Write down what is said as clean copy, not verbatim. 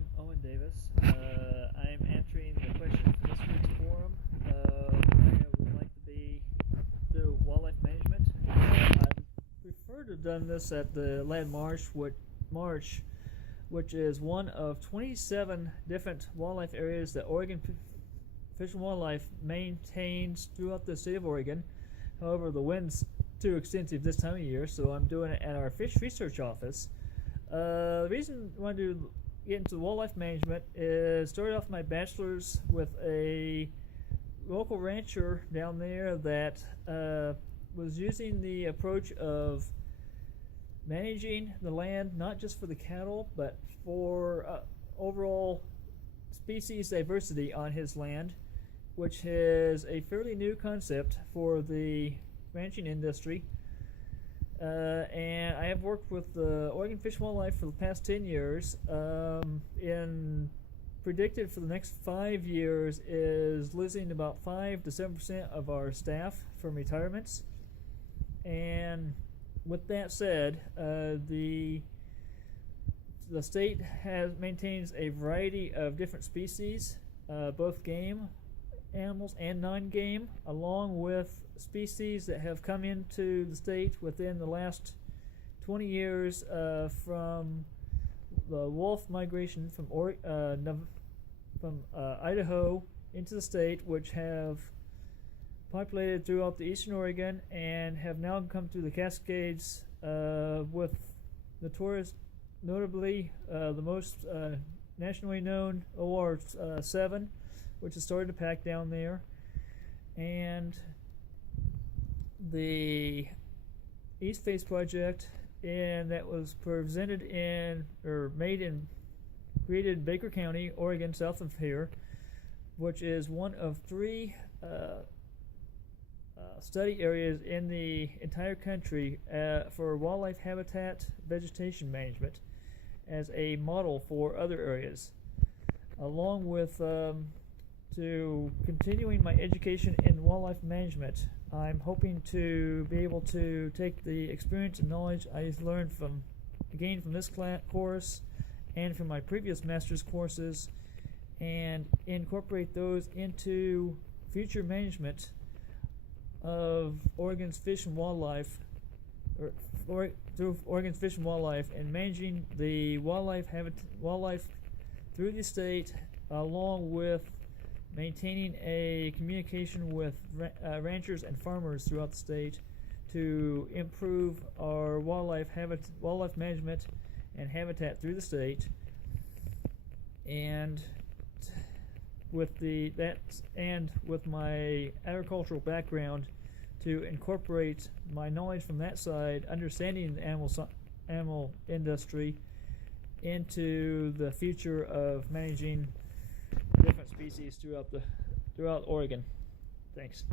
I'm Owen Davis. I'm answering the question for this week's forum. I would like to do wildlife management. I prefer to have done this at the Land Marsh, which is one of 27 different wildlife areas that Oregon Fish and Wildlife maintains throughout the state of Oregon. However, the wind's too extensive this time of year, so I'm doing it at our fish research office. The reason I wanted to get into wildlife management is started off my bachelor's with a local rancher down there that was using the approach of managing the land not just for the cattle but for overall species diversity on his land, which is a fairly new concept for the ranching industry. And I have worked with the Oregon Fish and Wildlife for the past 10 years. Predicted for the next 5 years is losing about 5 to 7% of our staff from retirements. And with that said, the state maintains a variety of different species, both game animals and non-game, along with species that have come into the state within the last 20 years from the wolf migration from Idaho into the state, which have populated throughout the eastern Oregon and have now come through the Cascades, with notably the most nationally known OR7, which has started to pack down there, and the East Face project, and that was presented created in Baker County, Oregon, south of here, which is one of 3 study areas in the entire country for wildlife habitat vegetation management as a model for other areas, along with to continuing my education in wildlife management. I'm hoping to be able to take the experience and knowledge I gained from this course and from my previous master's courses and incorporate those into future management of Oregon's fish and wildlife, through Oregon's fish and wildlife, and managing the wildlife through the state, along with maintaining a communication with ranchers and farmers throughout the state to improve our wildlife management and habitat through the state, and with my agricultural background, to incorporate my knowledge from that side, understanding the animal industry, into the future of managing different species throughout Oregon. Thanks.